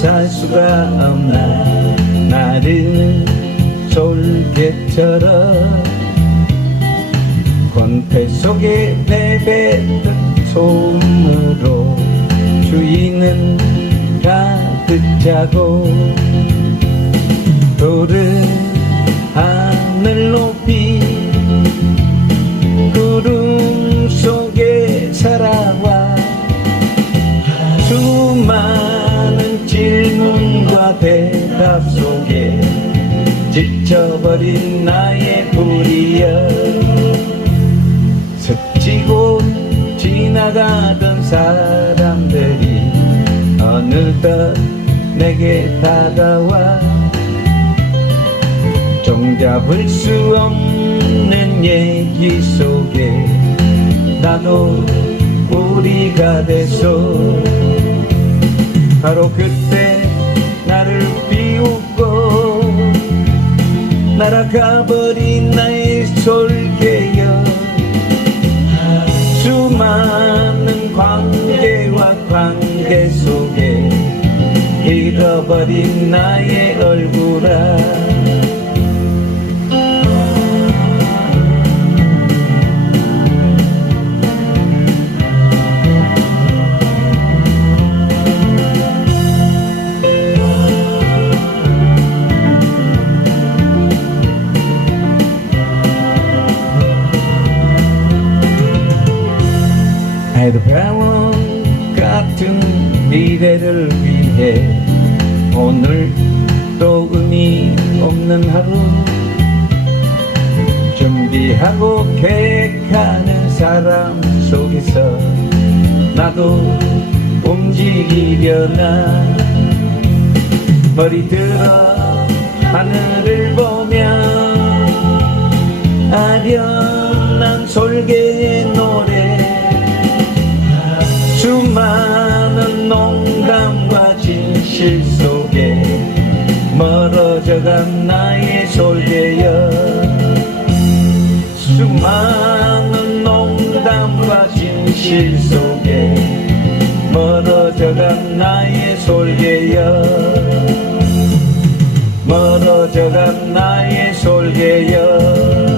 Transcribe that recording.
살 수가 없나 나를 졸개처럼 권패 속에 내뱉은 소음으로 주인은 가득 자고. 돌은 하늘 높이 구름 속에 살아와. 주만 질문과 대답 속에 지쳐버린 나의 불이여. 스치고 지나가던 사람들이 어느덧 내게 다가와 종잡을 수 없는 얘기 속에 나도 우리가 됐어 바로 그 날아가버린 나의 솔개여. 수많은 관계와 관계 속에 잃어버린 나의 얼굴아 해도병원 같은 미래를 위해 오늘 또 의미 없는 하루 준비하고 계획하는 사람 속에서 나도 움직이려나 머리 들어 하늘을 멀어져간 나의 솔개여 수많은 농담과 진실 속에 멀어져간 나의 솔개여 멀어져간 나의 솔개여